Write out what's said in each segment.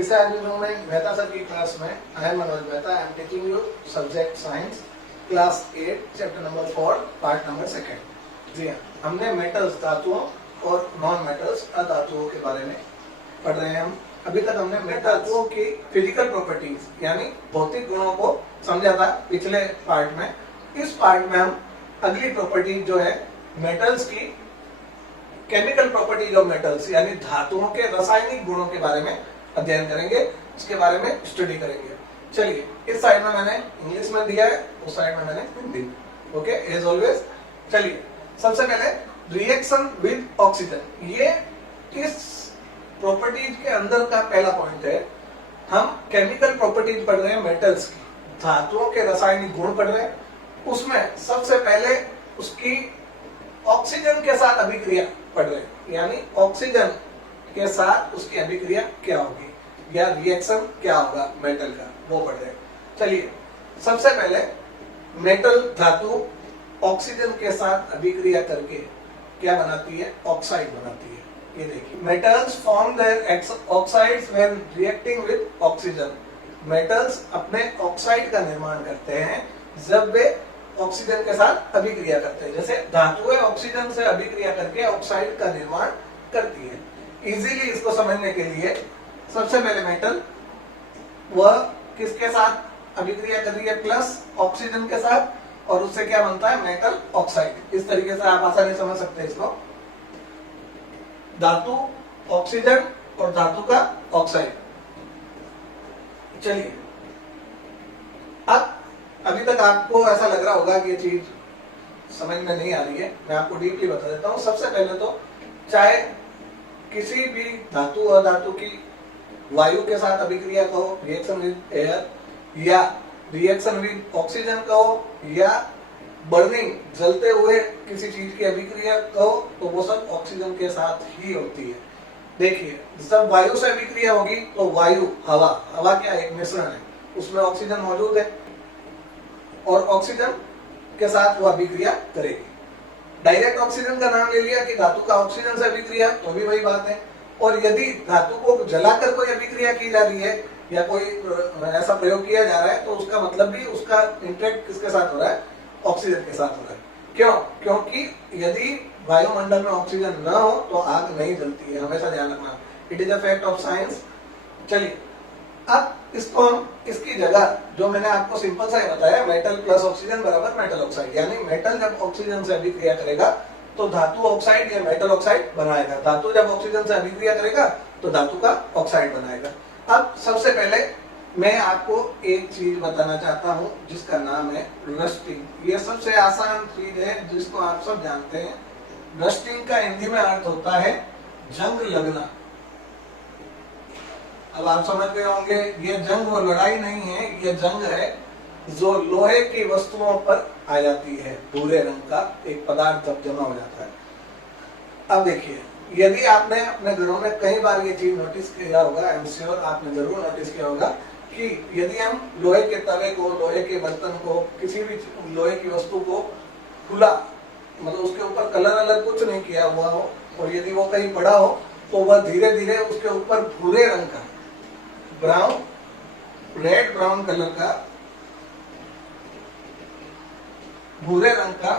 फिर से आज मैं मेहता सर की क्लास में I am Manoj Mehta. I am teaching you subject science class 8 chapter number 4 part number 2। जी हाँ, हमने मेटल्स धातुओं और नॉन मेटल्स अधातुओं के बारे में पढ़ रहे हैं। हम अभी तक हमने मेटल्सों की फिजिकल प्रॉपर्टीज यानी भौतिक गुणों को समझा था पिछले पार्ट में। इस पार्ट में हम अगली प्रॉपर्टी जो है मेटल्स की केमिकल प्रॉपर्टीज ऑफ मेटल्स यानी धातुओं के रासायनिक गुणों के बारे में अध्ययन करेंगे, उसके बारे में स्टडी करेंगे। चलिए, इस साइड में मैंने इंग्लिश में दिया है, उस साइड में मैंने हिंदी। Okay, as always. चलिए, सबसे पहले रिएक्शन विद ऑक्सीजन, ये इस प्रॉपर्टीज के अंदर का पहला पॉइंट है। हम केमिकल प्रॉपर्टीज पढ़ रहे हैं मेटल्स की, धातुओं के रासायनिक गुण पढ़ रहे हैं। उसमें सबसे पहले उसकी ऑक्सीजन के साथ अभिक्रिया पढ़ रहे हैं, यानी ऑक्सीजन के साथ उसकी अभिक्रिया क्या होगी या रिएक्शन क्या होगा मेटल का, वो पढ़ रहे हैं। चलिए, सबसे पहले मेटल धातु ऑक्सीजन के साथ अभिक्रिया करके क्या बनाती है? ऑक्साइड बनाती है। ये देखिए, metals form their oxides when reacting with oxygen. Metals अपने ऑक्साइड का निर्माण करते हैं जब वे ऑक्सीजन के साथ अभिक्रिया करते हैं। जैसे धातुएं ऑक्सीजन से अभिक्रिया करके ऑक्साइड का निर्माण करती है। इजीली इसको समझने के लिए सबसे पहले मेटल वह किसके साथ अभिक्रिया कर रही है? प्लस ऑक्सीजन के साथ, और उससे क्या बनता है? Metal oxide. इस तरीके से आप आसानी समझ सकते हैं इसको। धातु ऑक्सीजन और धातु का ऑक्साइड। चलिए, अब अभी तक आपको ऐसा लग रहा होगा कि ये चीज समझ में नहीं आ रही है। मैं आपको डीपली बता देता हूँ। सबसे पहले तो चाहे किसी भी धातु और धातु की वायु के साथ अभिक्रिया कहो, रिएक्शन विद एयर, या रिएक्शन विद ऑक्सीजन कहो, या बर्निंग जलते हुए किसी चीज की अभिक्रिया कहो, तो वो सब ऑक्सीजन के साथ ही होती है। देखिए, जब वायु से अभिक्रिया होगी तो वायु हवा क्या एक मिश्रण है, उसमें ऑक्सीजन मौजूद है और ऑक्सीजन के साथ वो अभिक्रिया करेगी। डायरेक्ट ऑक्सीजन का नाम ले लिया कि धातु का ऑक्सीजन से अभिक्रिया, तो भी वही बात है। और यदि धातु को जलाकर कोई अभिक्रिया की जा रही है या कोई ऐसा प्रयोग किया जा रहा है, तो उसका मतलब भी उसका इंटरेक्ट किसके साथ हो रहा है? ऑक्सीजन के साथ हो रहा है। क्यों? क्योंकि यदि वायुमंडल में ऑक्सीजन न हो तो आग नहीं जलती है, हमेशा ध्यान रखना। It is a fact of science. चलिए, अब इसको हम इसकी जगह जो मैंने आपको सिंपल सा बताया, मेटल प्लस ऑक्सीजन बराबर मेटल ऑक्साइड, यानी मेटल जब ऑक्सीजन से अभिक्रिया करेगा तो धातु ऑक्साइड या मेटल ऑक्साइड बनाएगा। धातु जब ऑक्सीजन से अभिक्रिया करेगा तो धातु का ऑक्साइड बनाएगा। अब सबसे पहले मैं आपको एक चीज बताना चाहता हूं जिसका नाम है रस्टिंग। ये सबसे आसान चीज है जिसको आप सब जानते हैं। रस्टिंग का हिंदी में अर्थ होता है जंग लगना। अब आप समझ गए होंगे, ये जंग वो लड़ाई नहीं है, ये जंग है जो लोहे की वस्तुओं पर आ जाती है। भूरे रंग का एक पदार्थ जब जमा हो जाता है। अब देखिए, यदि आपने अपने घरों में कई बार ये चीज नोटिस किया होगा, आई एम श्योर आपने जरूर नोटिस किया होगा कि यदि हम लोहे के तवे को, लोहे के बर्तन को, किसी भी लोहे की वस्तु को खुला, मतलब उसके ऊपर कलर अलग कुछ नहीं किया हुआ हो, और यदि वो कहीं पड़ा हो तो वह धीरे धीरे उसके ऊपर भूरे रंग का, ब्राउन, रेड ब्राउन कलर का, भूरे रंग का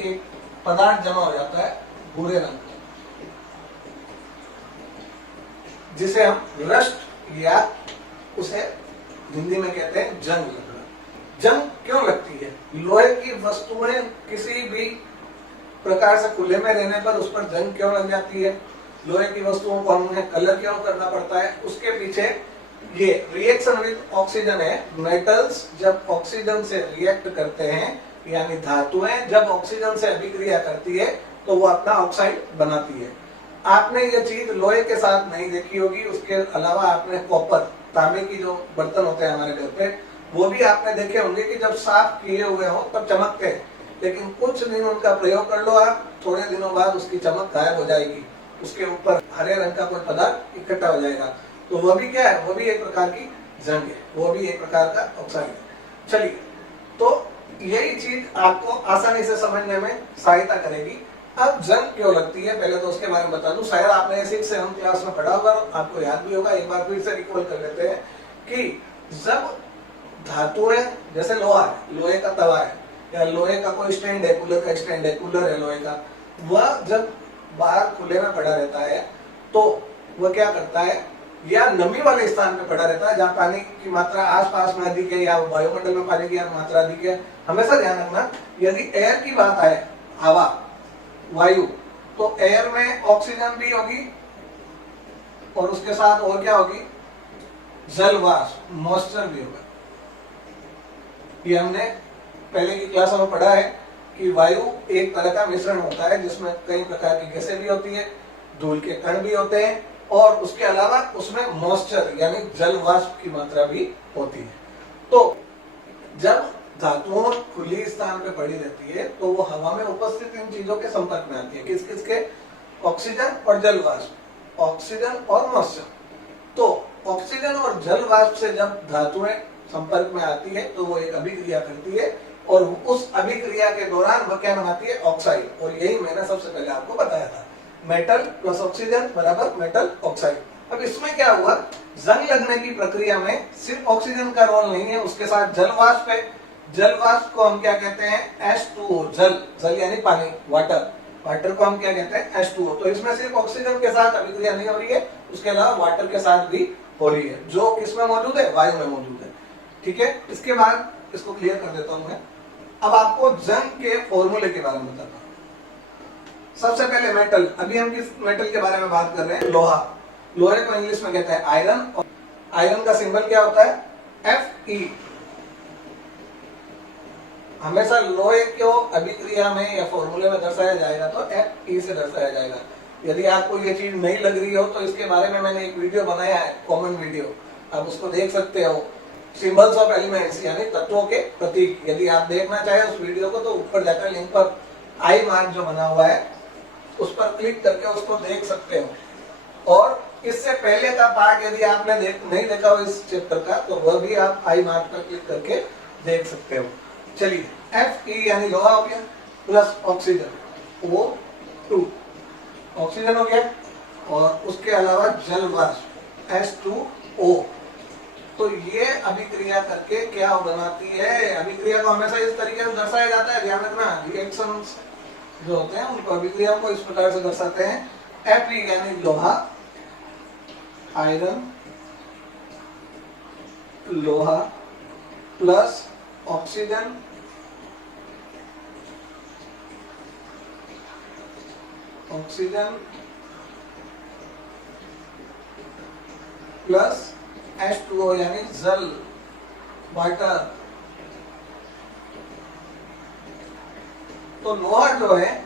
एक पदार्थ जमा हो जाता है, भूरे रंग का, जिसे हम रस्ट या उसे हिंदी में कहते हैं जंग लगना। जंग क्यों लगती है? लोहे की वस्तुएं किसी भी प्रकार से खुले में रहने पर उस पर जंग क्यों लग जाती है? लोहे की वस्तुओं को हमें कलर क्यों करना पड़ता है? उसके पीछे ये रिएक्शन विद ऑक्सीजन है। मेटल्स जब ऑक्सीजन से रिएक्ट करते हैं, यानी धातुएं जब ऑक्सीजन से अभिक्रिया करती है तो वो अपना ऑक्साइड बनाती है। आपने ये चीज लोहे के साथ नहीं देखी होगी, उसके अलावा आपने कॉपर, तांबे की जो बर्तन होते हैं हमारे घर पे, वो भी आपने देखे होंगे कि जब साफ किए हुए हो तब चमकते हैं, लेकिन कुछ दिन उनका प्रयोग कर लो आप, थोड़े दिनों बाद उसकी चमक गायब हो जाएगी, उसके ऊपर हरे रंग का कोई पदार्थ इकट्ठा हो जाएगा। तो वो भी क्या है? वो भी एक प्रकार की जंग है, वो भी एक प्रकार का ऑक्साइड है। चलिए, तो यही चीज आपको आसानी से समझने में सहायता करेगी। अब जंग क्यों लगती है पहले तो उसके बारे में बता दूं। शायद आपने 6 7 क्लास में पढ़ा होगा, आपको याद भी होगा, एक बार फिर से रिकॉल कर लेते हैं कि जब धातु है, जैसे लोहा है, लोहे का तवा है या लोहे का कोई स्टैंड है, कूलर का स्टैंड है, कूलर है लोहे का, वह जब बाहर खुले में पड़ा रहता है तो वह क्या करता है, या नमी वाले स्थान पे पड़ा रहता है जहाँ पानी की मात्रा आसपास में अधिक है या वायुमंडल में पानी की मात्रा अधिक है। हमेशा ध्यान रखना, यदि एयर की बात आए, हवा, वायु, तो एयर में ऑक्सीजन भी होगी और उसके साथ और क्या होगी, जल वाष्प, मॉइस्चर भी होगा। ये हमने पहले की क्लासों में पढ़ा है कि वायु एक तरह का मिश्रण होता है जिसमें कई प्रकार की गैसें भी होती है, धूल के कण भी होते हैं और उसके अलावा उसमें मॉइस्चर यानी जल वाष्प की मात्रा भी होती है। तो जब धातुओं खुली स्थान पे पड़ी रहती है तो वो हवा में उपस्थित इन चीजों के संपर्क में आती है। किस किस के? ऑक्सीजन और जल वाष्प, ऑक्सीजन और मॉइस्चर। तो ऑक्सीजन और जल वाष्प से जब धातुएं संपर्क में आती है तो वो एक अभिक्रिया करती है और उस अभिक्रिया के दौरान वह क्या बनाती है, ऑक्साइड। और यही मैंने सबसे पहले आपको बताया था, मेटल प्लस ऑक्सीजन बराबर मेटल ऑक्साइड। अब इसमें क्या हुआ, जंग लगने की प्रक्रिया में सिर्फ ऑक्सीजन का रोल नहीं है, उसके साथ जल वाष्प है। जल वाष्प को हम क्या कहते हैं, H2O, जल, जल यानी पानी, वाटर, वाटर को हम क्या कहते हैं, H2O। तो इसमें सिर्फ ऑक्सीजन के साथ अभिक्रिया नहीं हो रही है, उसके अलावा वाटर के साथ भी हो रही है, जो किसमें मौजूद है, वायु में मौजूद है। ठीक है, इसके बाद इसको क्लियर कर देता हूं मैं। अब आपको जंग के फॉर्मूले के बारे में बताता हूं। सबसे पहले मेटल, अभी हम किस मेटल के बारे में बात कर रहे हैं, लोहा। लोहे को इंग्लिश में कहते हैं आयरन, और आयरन का सिंबल क्या होता है, Fe। हमेशा लोहे को अभिक्रिया में या फॉर्मूले में दर्शाया जाएगा तो Fe से दर्शाया जाएगा। यदि आपको ये चीज नहीं लग रही हो तो इसके बारे में मैंने एक वीडियो बनाया है, कॉमन वीडियो, आप उसको देख सकते हो, सिंबल्स ऑफ एलिमेंट्स यानी तत्वों के प्रतीक। यदि आप देखना चाहे उस वीडियो को तो ऊपर जाकर लिंक पर आई मार्क जो बना हुआ है उस पर क्लिक करके उसको देख सकते हो। और इससे पहले का पार्ट यदि आपने नहीं देखा हो इस चैप्टर का तो वह भी आप आई मार्क पर क्लिक करके देख सकते हो। चलिए, Fe यानी लोहा हो गया, प्लस ऑक्सीजन O2, ऑक्सीजन हो गया, और उसके अलावा जल वाष्प H2O। तो ये अभिक्रिया करके क्या बनाती है, अभिक्रिया को हमेशा इस तरीके से दर्शाया जाता है, ध्यान रखना, रिएक्शंस जो होते हैं उनको अभिक्रिया को इस प्रकार से दर्शाते हैं। Fe यानी लोहा, आयरन, लोहा प्लस ऑक्सीजन प्लस H2O यानी जल, वाटर। तो लोहा जो है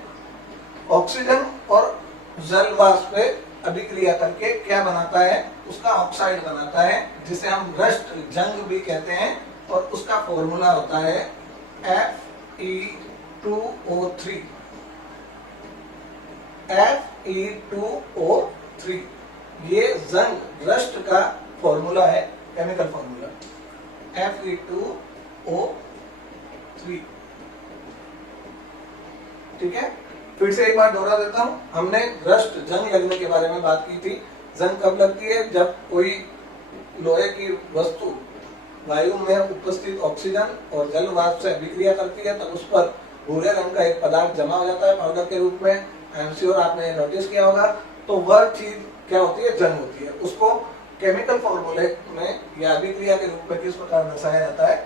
ऑक्सीजन और जल वाष्प पे अभिक्रिया करके क्या बनाता है, उसका ऑक्साइड बनाता है, जिसे हम रस्ट, जंग भी कहते हैं, और उसका फॉर्मूला होता है Fe2O3। Fe2O3 ये जंग, रस्ट का फॉर्मूला है, केमिकल फॉर्मूला Fe2O3। ठीक है, फिर से एक बार दोहरा देता हूं। हमने रस्ट, जंग लगने के बारे में बात की थी। जंग कब लगती है, जब कोई लोहे की वस्तु वायु में उपस्थित ऑक्सीजन और जल वाष्प से अभिक्रिया करती है, तब उस पर भूरे रंग का एक पदार्थ जमा हो जाता है पाउडर के रूप में। आई एम श्योर आपने नोटिस किया होगा। तो वह चीज क्या होती है, जंग होती है। उसको केमिकल फॉर्मूले में या अभिक्रिया के रूप में किस प्रकार दर्शाया जाता है,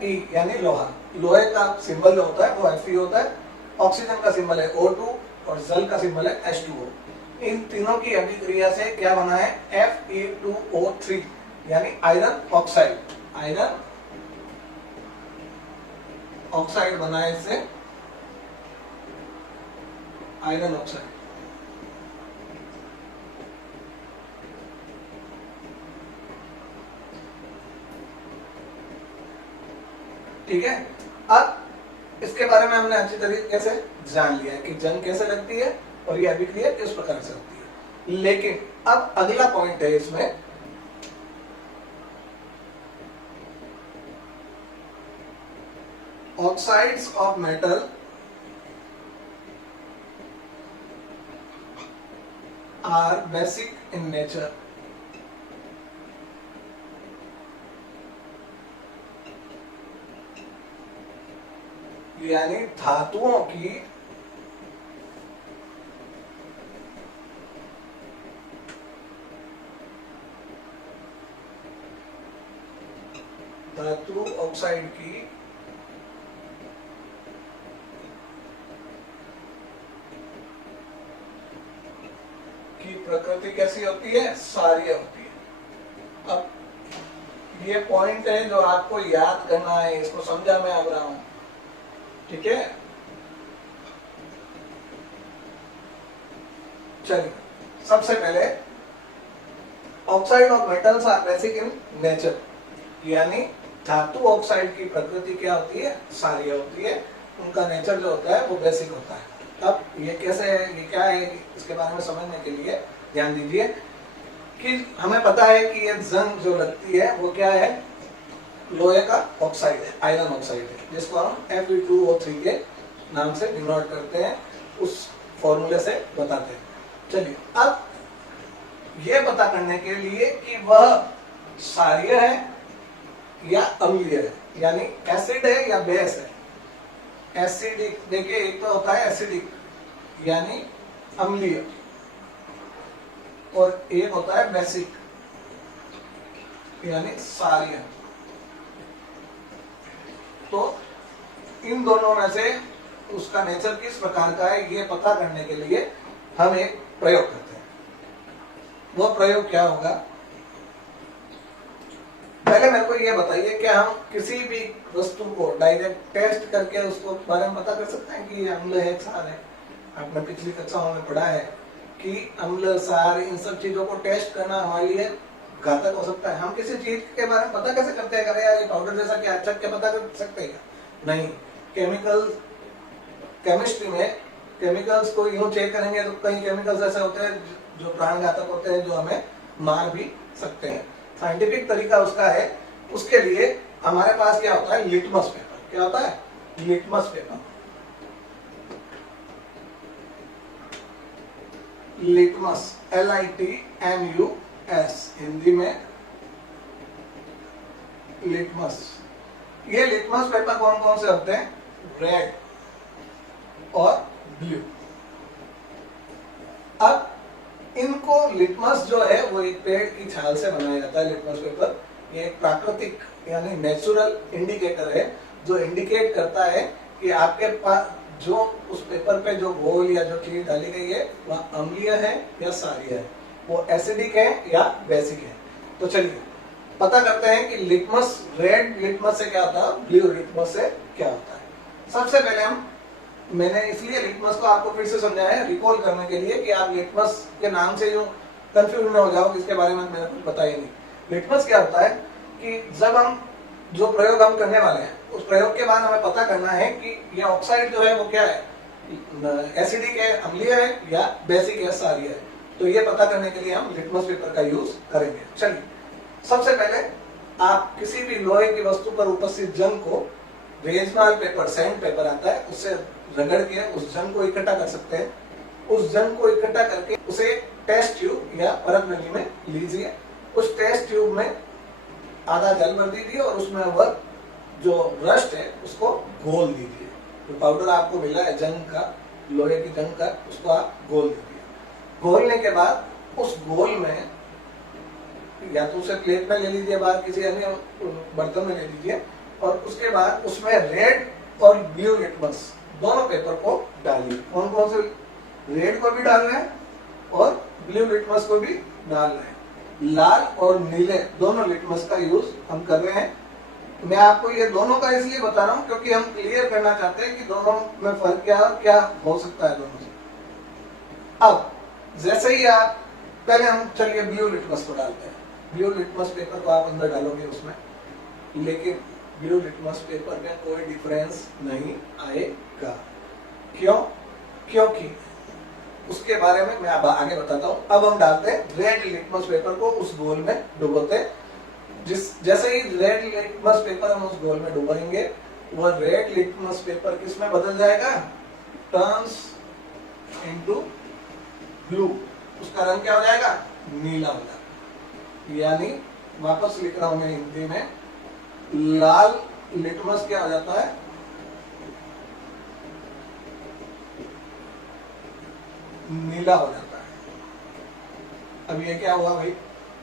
Fe यानी लोहा, लोहे का सिंबल जो होता है वो Fe होता है, ऑक्सीजन का सिंबल है O2 और जल का सिंबल है H2O। इन तीनों की अभिक्रिया से क्या बना है, Fe2O3 यानी आयरन ऑक्साइड। आयरन ऑक्साइड बना है इससे, आयरन ऑक्साइड। ठीक है, अब इसके बारे में हमने अच्छी तरीके से जान लिया है कि जंग कैसे लगती है और ये अभिक्रिया किस प्रकार से होती है। लेकिन अब अगला पॉइंट है इसमें, oxides of metal are basic in nature. यानी धातुओं की धातु ऑक्साइड की प्रकृति कैसी होती है? क्षारीय होती है। अब ये पॉइंट है जो आपको याद करना है, इसको समझा मैं अब रहा हूं, ठीक है। चलिए, सबसे पहले oxide of metals are basic in nature, यानी धातु ऑक्साइड की प्रकृति क्या होती है? क्षारीय होती है। उनका नेचर जो होता है वो बेसिक होता है। अब ये कैसे है, ये क्या है, इसके बारे में समझने के लिए ध्यान दीजिए कि हमें पता है कि ये जंग जो लगती है वो क्या है? लोहे का ऑक्साइड है, आयरन ऑक्साइड है, जिसको हम Fe2O3 के नाम से डिनोट करते हैं, उस फॉर्मूले से बताते हैं। चलिए, अब ये पता करने के लिए कि वह क्षारीय है या अम्लीय है, यानी एसिड है या बेस है। एसिडिक, देखिए एक तो होता है एसिडिक यानी अम्लीय, और एक होता है बेसिक यानी क्षारीय। तो इन दोनों में से उसका नेचर किस प्रकार का है ये पता करने के लिए हम एक प्रयोग करते हैं। वो प्रयोग क्या होगा? पहले मेरे को ये बताइए कि हम किसी भी वस्तु को डायरेक्ट टेस्ट करके उसको बारे में पता कर सकते हैं कि ये अम्ल है, क्षार है। आपने पिछली कक्षाओं में पढ़ा है कि अम्ल, क्षार, इन सब चीजों को टेस्ट करना हमारे लिए घातक हो सकता है। हम किसी चीज के बारे में पता कैसे करते हैं? अरे यार ये पाउडर जैसा क्या, अच्छा क्या पता कर सकते हैं? नहीं। केमिस्ट्री में केमिकल्स को यूं चेक करेंगे तो कई केमिकल्स ऐसे होते हैं जो प्राणघातक होते हैं, जो हमें मार भी सकते हैं। साइंटिफिक तरीका उसका है, उसके लिए हमारे पास क्या होता है? Litmus paper. क्या होता है? Litmus paper. Litmus, LITMUS, Hindi में लिटमस। ये लिटमस पेपर कौन कौन से होते हैं? रेड और ब्लू। अब इनको लिटमस जो है वो एक पेड़ की छाल से बनाया जाता है। लिटमस पेपर ये एक प्राकृतिक यानी नेचुरल इंडिकेटर है, जो इंडिकेट करता है कि आपके पास जो उस पेपर पे जो घोल या जो चीज डाली गई है वह अम्लीय है या क्षारीय है, वो एसिडिक है या बेसिक है। तो चलिए पता करते हैं कि लिटमस, रेड लिटमस से क्या होता है, ब्लू लिटमस से क्या होता है। सबसे पहले मैंने इसलिए लिटमस को आपको फिर से समझाया है रिकॉल करने के लिए कि आप लिटमस के नाम से जो कंफ्यूज न हो जाओ, इसके बारे में मैंने कुछ बताया नहीं। लिटमस क्या होता है कि जब हम जो प्रयोग हम करने वाले हैं उस प्रयोग के बाद हमें पता करना है कि यह ऑक्साइड जो है वो क्या है, एसिडिक है, अम्लीय है या बेसिक है, क्षारीय है। तो ये पता करने के लिए हम लिटमस पेपर का यूज करेंगे। चलिए, सबसे पहले आप किसी भी लोहे की वस्तु पर उपस्थित जंग को रेजमाल पेपर, सैंड पेपर आता है, उससे रगड़ के उस जंग को इकट्ठा कर सकते हैं। उस जंग को इकट्ठा करके उसे टेस्ट ट्यूब या परत नली में लीजिए। उस टेस्ट ट्यूब में आधा जल भर दीजिए और उसमें वह जो रस्ट है उसको घोल दीजिए। जो पाउडर आपको मिला है जंग का, लोहे की जंग का, उसको आप घोल दीजिए। घोलने के बाद उस घोल में या तो उसे प्लेट में ले लीजिए, बाहर किसी अन्य बर्तन में ले लीजिए, और उसके बाद उसमें रेड और ब्लू लिटमस दोनों पेपर को डालिए। कौन कौन से? रेड को भी डालना है और ब्लू लिटमस को भी डालना है। लाल और नीले दोनों लिटमस का यूज हम कर रहे हैं। मैं आपको ये दोनों का इसलिए बता रहा हूं क्योंकि हम क्लियर करना चाहते हैं कि दोनों में फर्क क्या हो सकता है दोनों से। अब जैसे ही आप पहले हम चलिए ब्लू लिटमस को डालते हैं। ब्लू लिटमस पेपर को आप अंदर डालोगे उसमें, लेकिन ब्लू लिटमस पेपर में कोई डिफरेंस नहीं आएगा। क्यों? क्योंकि उसके बारे में मैं अब आगे बताता हूं। अब हम डालते हैं रेड लिटमस पेपर को उस घोल में डुबोते हैं। जैसे ही रेड लिटमस पेपर हम उस घोल में डुबाएंगे, वह रेड लिटमस पेपर किस में बदल जाएगा? Turns into blue. उसका रंग क्या हो जाएगा, नीला हो जाएगा। यानी वापस लिख रहा हूं मैं हिंदी में, लाल लिटमस क्या हो जाता है, नीला हो जाता है। अब ये क्या हुआ भाई,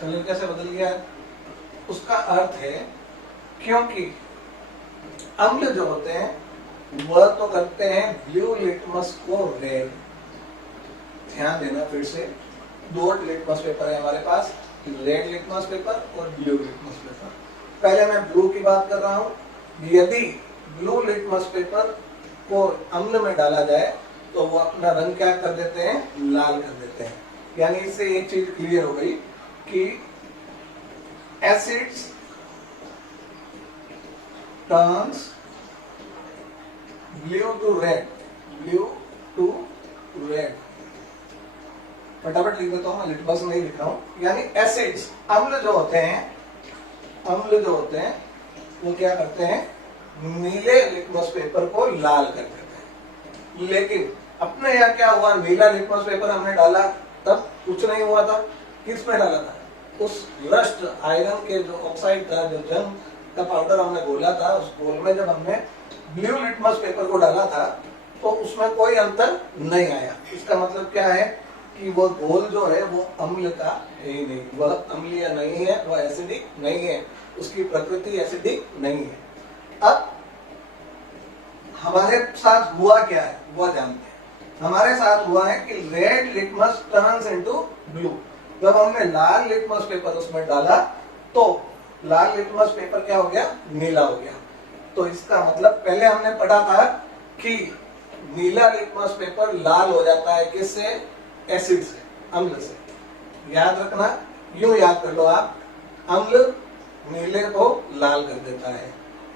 कलर कैसे बदल गया है? उसका अर्थ है क्योंकि अम्ल जो होते हैं वह तो करते हैं ब्लू लिटमस को रेड। ध्यान देना फिर से, दो लिटमस पेपर है हमारे पास, रेड लिटमस पेपर और ब्लू लिटमस पेपर। पहले मैं ब्लू की बात कर रहा हूं। यदि ब्लू लिटमस पेपर को अम्ल में डाला जाए तो वो अपना रंग क्या कर देते हैं, लाल कर देते हैं। यानी इससे एक चीज क्लियर हो गई कि acids turns blue to red, blue to red. फटाफट लिख देता हूं, लिटमस नहीं लिख रहा हूं। यानी एसिड्स, अम्ल जो होते हैं, अम्ल जो होते हैं वो क्या करते हैं, नीले लिटमस पेपर को लाल कर देते हैं। लेकिन अपने यहाँ क्या हुआ, नीला लिटमस पेपर हमने डाला तब कुछ नहीं हुआ था। किस में डाला था, उस रस्ट आयरन के जो ऑक्साइड था, जो जंग का पाउडर हमने घोला था, उस घोल में जब हमने ब्लू लिटमस पेपर को डाला था तो उसमें कोई अंतर नहीं आया। इसका मतलब क्या है कि वो घोल जो है वो अम्ल का है ही नहीं, वह अम्लीय नहीं है, वह एसिडिक नहीं है, उसकी प्रकृति एसिडिक नहीं है। अब हमारे साथ हुआ क्या है वो जानते हैं। हमारे साथ हुआ है कि red litmus turns into blue. जब हमने लाल लिटमस पेपर उसमें डाला तो लाल लिटमस पेपर क्या हो गया, नीला हो गया। तो इसका मतलब पहले हमने पढ़ा था कि नीला लिटमस पेपर लाल हो जाता है किससे, एसिड से, अम्ल से। याद रखना, यूं याद कर लो आप, अम्ल नीले को लाल कर देता है,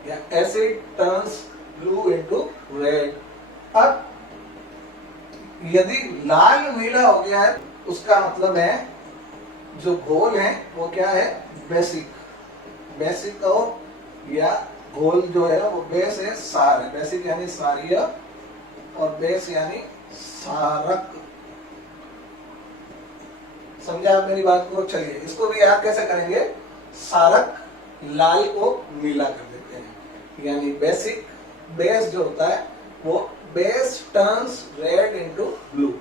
या asset turns blue into red. अब यदि लाल नीला हो गया है उसका मतलब है जो घोल है वो क्या है, बेसिक। बेसिक कहो या घोल जो है वो बेस है, सार है। बेसिक यानी सारीय और बेस यानी सारक। समझा आप मेरी बात को? चलिए इसको भी याद कैसे करेंगे, सारक लाल को नीला कर देते हैं। यानी बेसिक, बेस जो होता है वो base turns red into blue.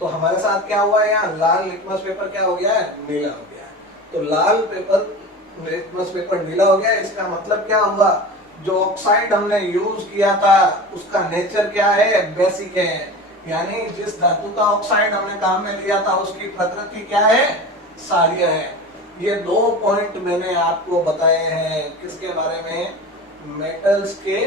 तो हमारे साथ क्या हुआ है, यहाँ लाल लिटमस पेपर क्या हो गया है, नीला हो गया है। तो लाल पेपर लिटमस पेपर नीला हो गया, इसका मतलब क्या हुआ, जो ऑक्साइड हमने यूज किया था उसका नेचर क्या है, बेसिक है। यानी जिस धातु का ऑक्साइड हमने काम में लिया था उसकी प्रकृति क्या है, क्षारीय है। ये दो पॉइंट मैंने आपको बताए हैं, किसके बारे में, मेटल्स के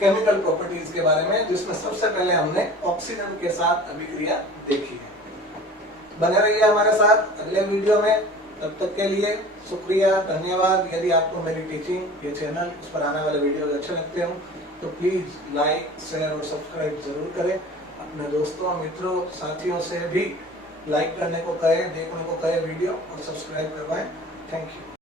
केमिकल प्रॉपर्टीज के बारे में, जिसमें सबसे पहले हमने ऑक्सीजन के साथ अभिक्रिया देखी है। बने रहिए हमारे साथ अगले वीडियो में, तब तक के लिए शुक्रिया, धन्यवाद। यदि आपको मेरी टीचिंग, ये चैनल, उस पर आने वाले वीडियो अच्छे लगते हो तो प्लीज लाइक, शेयर और सब्सक्राइब जरूर करें। अपने दोस्तों, मित्रों, साथियों से भी लाइक करने को कहें, देखने को कहें वीडियो और सब्सक्राइब करवाएं। Thank you.